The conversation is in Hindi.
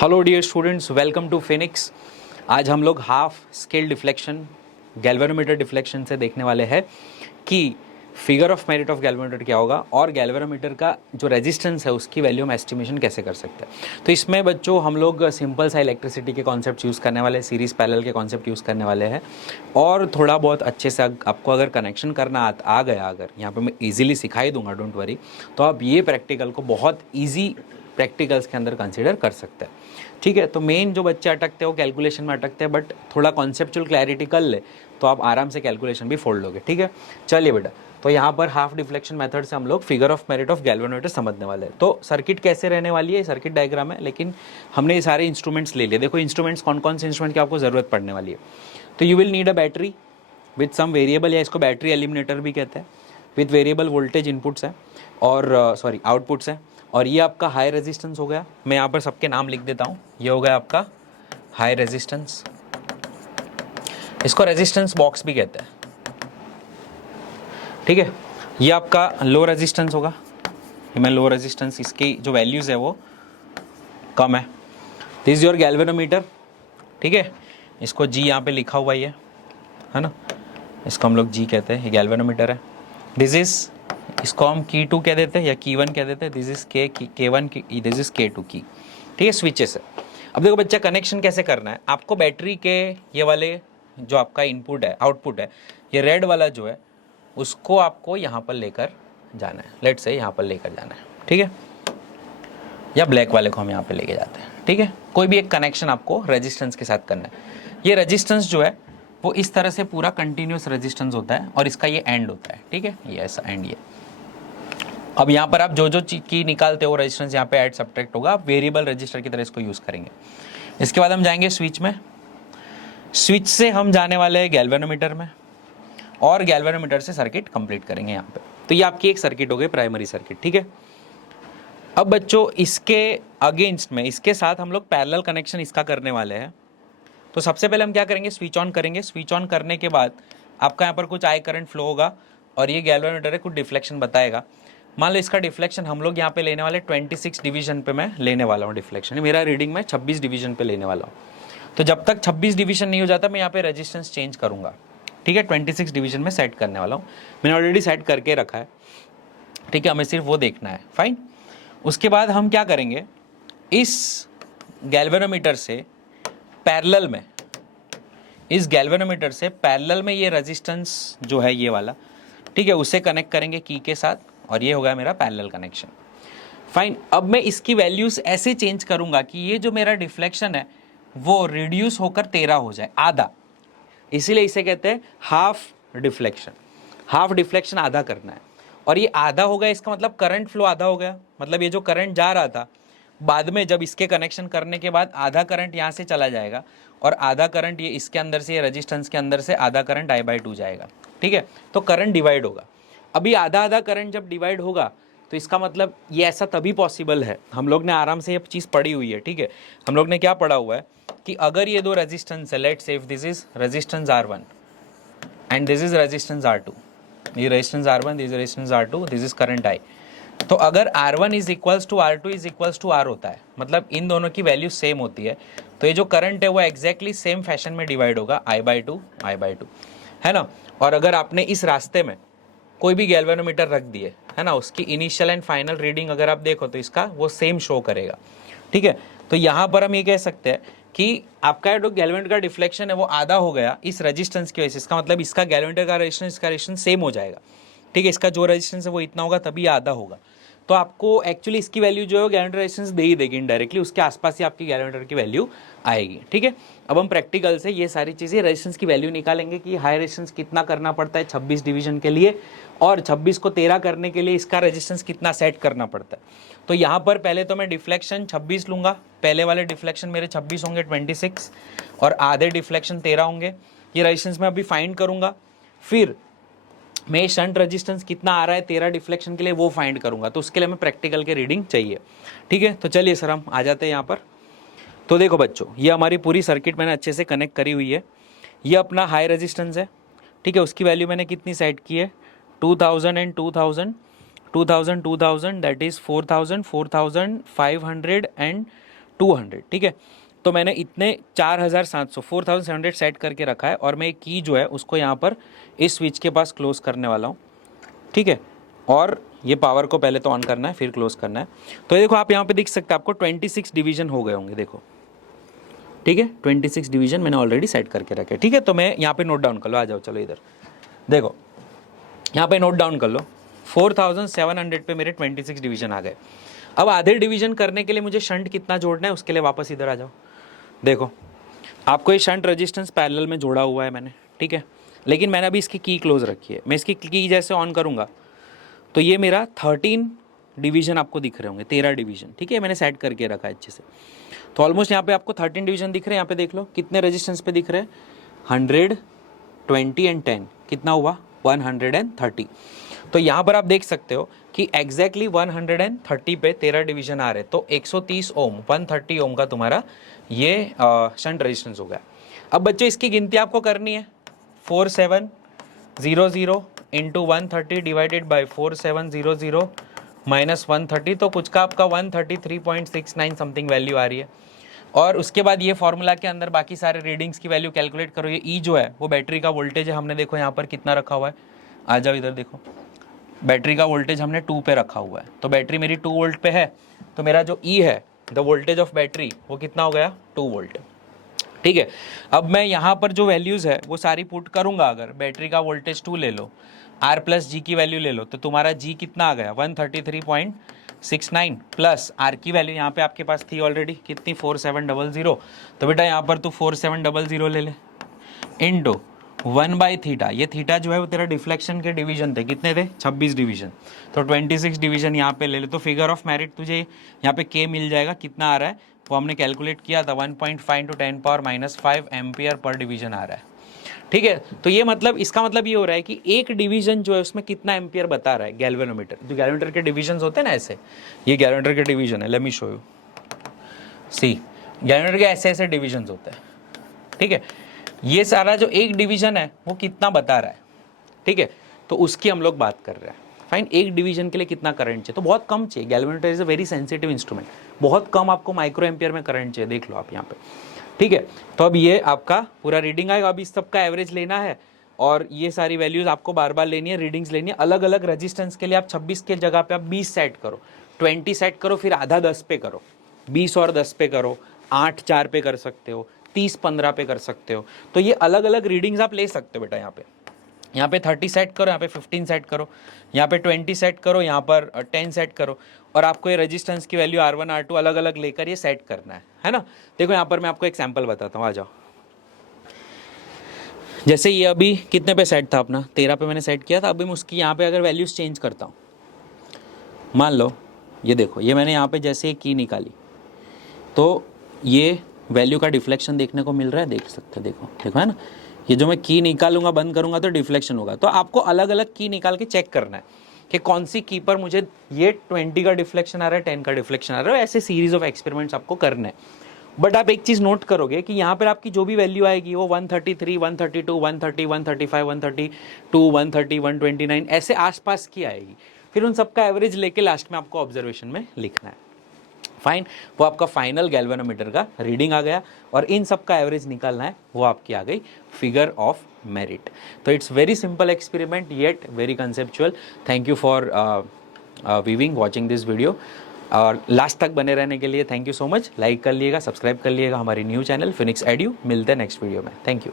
Hello dear students, welcome to Phoenix. आज हम लोग half scale deflection galvanometer deflection से देखने वाले हैं कि figure of merit of galvanometer क्या होगा और गैल्वेनोमीटर का जो रेजिस्टेंस है उसकी वैल्यू हम एस्टिमेशन कैसे कर सकते हैं। तो इसमें बच्चों हम लोग सिंपल सा इलेक्ट्रिसिटी के कॉन्सेप्ट यूज़ करने वाले हैं, सीरीज पैरेलल के कॉन्सेप्ट यूज़ करने वाले हैं और थोड़ा बहुत अच्छे से आपको अगर कनेक्शन करना आ गया, अगर यहाँ पर मैं ईजिली सिखाई दूंगा, डोंट वरी, तो आप ये प्रैक्टिकल को बहुत ईजी प्रैक्टिकल्स के अंदर कंसीडर कर सकते हैं। ठीक है, तो मेन जो बच्चे अटकते हैं वो कैलकुलेशन में अटकते हैं, बट थोड़ा कॉन्सेप्चुअल क्लैरिटी कर ले तो आप आराम से कैलकुलेशन भी फोड़ लोगे। ठीक है, चलिए बेटा, तो यहाँ पर हाफ डिफ्लेक्शन मेथड से हम लोग figure of merit of galvanometer समझने वाले हैं। तो सर्किट कैसे रहने वाली है, सर्किट डायग्राम है, लेकिन हमने ये सारे इंस्ट्रूमेंट्स ले लिए। देखो इंस्ट्रूमेंट्स कौन कौन से इंस्ट्रूमेंट की आपको ज़रूरत पड़ने वाली है। तो you will need a battery with some variable, या इसको बैटरी एलिमिनेटर भी कहते हैं, विथ वेरिएबल वोल्टेज इनपुट्स है और आउटपुट्स है। और ये आपका हाई रेजिस्टेंस हो गया, मैं यहाँ पर सबके नाम लिख देता हूँ। ये हो गया आपका हाई रेजिस्टेंस, इसको रेजिस्टेंस बॉक्स भी कहते हैं। ठीक है, ये आपका लो रेजिस्टेंस होगा, ये मैं लो रेजिस्टेंस, इसकी जो वैल्यूज़ है वो कम है। This is your galvanometer. ठीक है, इसको जी यहाँ पे लिखा हुआ ही है ना, इसको हम लोग जी कहते हैं, ये गैल्वेनोमीटर है। दिस इज, इसको हम की 2 कह देते हैं या की 1 कह देते हैं। दिस इज के 1, दिस इज के 2 की। ठीक है, स्विचेस है। अब देखो बच्चा, कनेक्शन कैसे करना है आपको। बैटरी के ये वाले जो आपका इनपुट है, आउटपुट है, ये रेड वाला जो है उसको आपको यहाँ पर लेकर जाना है। लेट से यहाँ पर लेकर जाना है, ठीक है, या ब्लैक वाले को हम यहाँ पे लेके जाते हैं। ठीक है, कोई भी एक कनेक्शन आपको रेजिस्टेंस के साथ करना है। ये रेजिस्टेंस जो है वो इस तरह से पूरा कंटिन्यूस रेजिस्टेंस होता है और इसका ये एंड होता है। ठीक है, ये ऐसा एंड ये। अब यहाँ पर आप जो जो चीज की निकालते हो रेजिस्टेंस यहाँ पे ऐड सब्ट्रैक्ट होगा, आप वेरिएबल रजिस्टर की तरह इसको यूज करेंगे। इसके बाद हम जाएंगे स्विच में, स्विच से हम जाने वाले हैं गैल्वेनोमीटर में और गैल्वेनोमीटर से सर्किट कंप्लीट करेंगे यहाँ पे। तो ये आपकी एक सर्किट हो गई, प्राइमरी सर्किट। ठीक है, अब बच्चों इसके अगेंस्ट में, इसके साथ हम लोग पैरेलल कनेक्शन इसका करने वाले हैं। तो सबसे पहले हम क्या करेंगे, स्विच ऑन करेंगे। स्विच ऑन करने के बाद आपका यहाँ पर कुछ आई करंट फ्लो होगा और ये गैल्वेनोमीटर है, कुछ डिफ्लेक्शन बताएगा। मान लो इसका डिफ्लेक्शन हम लोग यहाँ पे लेने वाले 26 डिवीजन पे मैं लेने वाला हूँ डिफ्लेक्शन। मेरा रीडिंग में 26 डिवीजन पे लेने वाला हूँ। तो जब तक 26 डिवीजन नहीं हो जाता मैं यहाँ पे रेजिस्टेंस चेंज करूँगा। ठीक है, 26 डिवीजन में सेट करने वाला हूँ, मैंने ऑलरेडी सेट करके रखा है। ठीक है, हमें सिर्फ वो देखना है, फाइन। उसके बाद हम क्या करेंगे, इस गैल्वेनोमीटर से पैरेलल में, इस गैल्वेनोमीटर से पैरेलल में ये रेजिस्टेंस जो है ये वाला, ठीक है, उसे कनेक्ट करेंगे की के साथ और ये हो गया मेरा पैरेलल कनेक्शन। फाइन, अब मैं इसकी वैल्यूज ऐसे चेंज करूंगा कि ये जो मेरा डिफ्लेक्शन है वो रिड्यूस होकर 13 हो जाए, आधा। इसीलिए इसे कहते हैं हाफ डिफ्लेक्शन। हाफ डिफ्लेक्शन आधा करना है और ये आधा हो गया, इसका मतलब करंट फ्लो आधा हो गया। मतलब ये जो करंट जा रहा था, बाद में जब इसके कनेक्शन करने के बाद आधा करंट यहाँ से चला जाएगा और आधा करंट ये इसके अंदर से, ये रेजिस्टेंस के अंदर से आधा करंट I/2 जाएगा। ठीक है, तो करंट डिवाइड होगा। अभी आधा आधा करंट जब डिवाइड होगा तो इसका मतलब ये ऐसा तभी पॉसिबल है, हम लोग ने आराम से ये चीज़ पढ़ी हुई है। ठीक है, हम लोग ने क्या पढ़ा हुआ है कि अगर ये दो रेजिस्टेंस है, let's say if this is resistance R1 and this is resistance R2, ये resistance R1, this resistance R2, this is current I। तो अगर R1 is equals to R2 is equals to R होता है, मतलब इन दोनों की वैल्यू सेम होती है, तो ये जो करंट है वो एग्जैक्टली सेम फैशन में डिवाइड होगा, I/2 है ना। और अगर आपने इस रास्ते में कोई भी गैल्वेनोमीटर रख दिए है ना, उसकी इनिशियल एंड फाइनल रीडिंग अगर आप देखो तो इसका वो सेम शो करेगा। ठीक है, तो यहाँ पर हम ये कह सकते हैं कि आपका जो गैल्वेनोमीटर का डिफ्लेक्शन है वो आधा हो गया इस रेजिस्टेंस की वजह से। इसका मतलब इसका गैल्वेनोमीटर का रेजिस्टेंस, इसका रेजिस्टेंस सेम हो जाएगा। ठीक है, इसका जो रेजिस्टेंस है वो इतना होगा तभी आधा होगा। तो आपको एक्चुअली इसकी वैल्यू जो है गैल्वेनोमीटर रेजिस्टेंस दे ही देगी इनडायरेक्टली, उसके आसपास ही आपकी गैल्वेनोमीटर की वैल्यू आएगी। ठीक है, अब हम प्रैक्टिकल से ये सारी चीज़ें रेजिस्टेंस की वैल्यू निकालेंगे कि हाई रेजिस्टेंस कितना करना पड़ता है 26 डिवीजन के लिए और 26 को 13 करने के लिए इसका रेजिस्टेंस कितना सेट करना पड़ता है। तो यहाँ पर पहले तो मैं डिफ्लेक्शन 26 लूँगा, पहले वाले डिफ्लेक्शन मेरे 26 होंगे 26 और आधे डिफ्लेक्शन 13 होंगे। ये रेजिस्टेंस मैं अभी फाइंड करूँगा, फिर मैं शंट रेजिस्टेंस कितना आ रहा है 13 डिफ्लेक्शन के लिए वो फाइंड करूँगा। तो उसके लिए हमें प्रैक्टिकल के रीडिंग चाहिए। ठीक है, तो चलिए सर हम आ जाते हैं यहाँ पर। तो देखो बच्चों, ये हमारी पूरी सर्किट मैंने अच्छे से कनेक्ट करी हुई है। ये अपना हाई रेजिस्टेंस है। ठीक है, उसकी वैल्यू मैंने कितनी सेट की है, 2000 एंड 2000, 2000 2000 दैट इज़ 4000, 4500 एंड 200, ठीक है। तो मैंने इतने 4700 सेट करके रखा है और मैं की जो है उसको यहाँ पर इस स्विच के पास क्लोज करने वाला हूँ, ठीक है। और ये पावर को पहले तो ऑन करना है फिर क्लोज करना है। तो ये देखो आप यहाँ पे देख सकते हैं आपको 26 डिवीजन हो गए होंगे, देखो, ठीक है। 26 डिवीजन मैंने ऑलरेडी सेट करके रखे, ठीक है। तो मैं यहाँ पे नोट डाउन कर लो, आ जाओ, चलो इधर देखो, यहाँ पे नोट डाउन कर लो। 4700 पे मेरे 26 डिवीजन आ गए। अब आधे डिवीजन करने के लिए मुझे शंट कितना जोड़ना है उसके लिए वापस इधर आ जाओ। देखो आपको ये शंट रेजिस्टेंस पैरेलल में जोड़ा हुआ है मैंने, ठीक है। लेकिन मैंने अभी इसकी की क्लोज रखी है। मैं इसकी की जैसे ऑन करूँगा तो ये मेरा 13 डिवीजन आपको दिख रहे होंगे, 13 डिवीजन, ठीक है। मैंने सेट करके रखा है अच्छे से। तो ऑलमोस्ट यहाँ पे आपको 13 डिवीजन दिख रहे हैं। यहाँ पे देख लो कितने रेजिस्टेंस पे दिख रहे हैं, 100, 20 एंड 10, कितना हुआ 130। तो यहाँ पर आप देख सकते हो कि एग्जैक्टली 130 पे 13 डिवीजन आ रहे, तो 130 ओम, 130 ओम का तुम्हारा ये शंट रेजिस्टेंस हो गया। अब बच्चों इसकी गिनती आपको करनी है, 4700 इंटू 130 डिवाइडेड बाई 4700 माइनस 130, तो कुछ का आपका 133.69 समथिंग वैल्यू आ रही है। और उसके बाद ये फॉर्मूला के अंदर बाकी सारे रीडिंग्स की वैल्यू कैलकुलेट करो। ये ई जो है वो बैटरी का वोल्टेज है, हमने देखो यहाँ पर कितना रखा हुआ है, आ जाओ इधर देखो, बैटरी का वोल्टेज हमने 2 पे रखा हुआ है। तो बैटरी मेरी 2 वोल्ट पे है, तो मेरा जो ई है द वोल्टेज ऑफ बैटरी वो कितना हो गया 2 वोल्ट, ठीक है। अब मैं यहाँ पर जो वैल्यूज़ है वो सारी पुट करूँगा। अगर बैटरी का वोल्टेज 2 ले लो, आर प्लस जी की वैल्यू ले लो, तो तुम्हारा जी कितना आ गया 133.69 प्लस आर की वैल्यू यहाँ पे आपके पास थी ऑलरेडी कितनी 4700, तो बेटा यहाँ पर तू 4700 ले ले इंटू 1/थीटा। ये थीटा जो है वो तेरा डिफ्लेक्शन के डिवीजन थे, कितने थे 26 डिवीजन, तो 26 डिवीजन यहाँ पे ले ले। तो फिगर ऑफ मेरिट तुझे यहाँ पे के मिल जाएगा, कितना आ रहा है वो हमने कैलकुलेट किया था 1.5 इंटू 10⁻⁵ एम्पियर पर डिवीजन आ रहा है, ठीक है। तो ये मतलब इसका मतलब ये हो रहा है कि एक डिवीजन जो है उसमें कितना एम्पियर बता रहा है गैल्वेनोमीटर। जो गैल्वेनोमीटर के डिवीजन होते हैं ना ऐसे, ये गैल्वेनोमीटर के डिवीजन है, let me show you, see galvanometer के ऐसे ऐसे डिवीजन होते हैं, ठीक है। ये सारा जो एक डिवीजन है वो कितना बता रहा है, ठीक है। तो उसकी हम लोग बात कर रहे हैं। फाइन, एक डिवीजन के लिए कितना करंट चाहिए, तो बहुत कम चाहिए। Galvanometer is a very sensitive instrument, बहुत कम आपको माइक्रो एम्पियर में करंट चाहिए, देख लो आप यहाँ पे, ठीक है। तो अब ये आपका पूरा रीडिंग आएगा। अब इस सब का एवरेज लेना है और ये सारी वैल्यूज आपको बार बार लेनी है, रीडिंग्स लेनी है। अलग अलग रेजिस्टेंस के लिए आप 26 के जगह पे आप 20 सेट करो, 20 सेट करो, फिर आधा 10 पे करो, 20 और 10 पे करो, 8 4 पे कर सकते हो, 30 15 पे कर सकते हो। तो ये अलग अलग रीडिंग्स आप ले सकते हो बेटा। यहाँ पे 30 सेट करो, यहाँ पे 15 सेट करो, यहाँ पे 20 सेट करो, यहाँ पर 10 सेट करो, और आपको ये रेजिस्टेंस की वैल्यू R1 R2 अलग अलग लेकर ये सेट करना है ना। देखो यहाँ पर मैं आपको एक सैंपल बताता हूँ, आ जाओ। जैसे ये अभी कितने पे सेट था अपना, 13 पे मैंने सेट किया था। अभी मैं उसकी यहाँ पे अगर वैल्यूज चेंज करता हूँ, मान लो ये देखो, ये मैंने यहाँ पे जैसे की निकाली तो ये वैल्यू का डिफ्लेक्शन देखने को मिल रहा है, देख सकते हैं, देखो देखो है ना। ये जो मैं की निकालूंगा बंद करूंगा तो डिफ्लेक्शन होगा। तो आपको अलग अलग की निकाल के चेक करना है कि कौन सी की पर मुझे ये 20 का डिफ्लेक्शन आ रहा है, 10 का डिफ्लेक्शन आ रहा है। ऐसे सीरीज ऑफ एक्सपेरिमेंट्स आपको करने हैं। बट आप एक चीज़ नोट करोगे कि यहाँ पर आपकी जो भी वैल्यू आएगी वो 133, 132, 130, 135, 132, 130, 129 ऐसे आसपास की आएगी। फिर उन सबका एवरेज लेके लास्ट में आपको ऑब्जर्वेशन में लिखना है। फाइन, वो आपका फाइनल गैल्वेनोमीटर का रीडिंग आ गया और इन सब का एवरेज निकालना है, वो आपकी आ गई फिगर ऑफ मेरिट। तो it's very simple experiment yet very conceptual. Thank you for viewing watching this video, और लास्ट तक बने रहने के लिए thank you so much. Like कर लिएगा, सब्सक्राइब कर लिएगा हमारी न्यू चैनल फिनिक्स एड्यू। मिलते हैं नेक्स्ट वीडियो में, थैंक यू।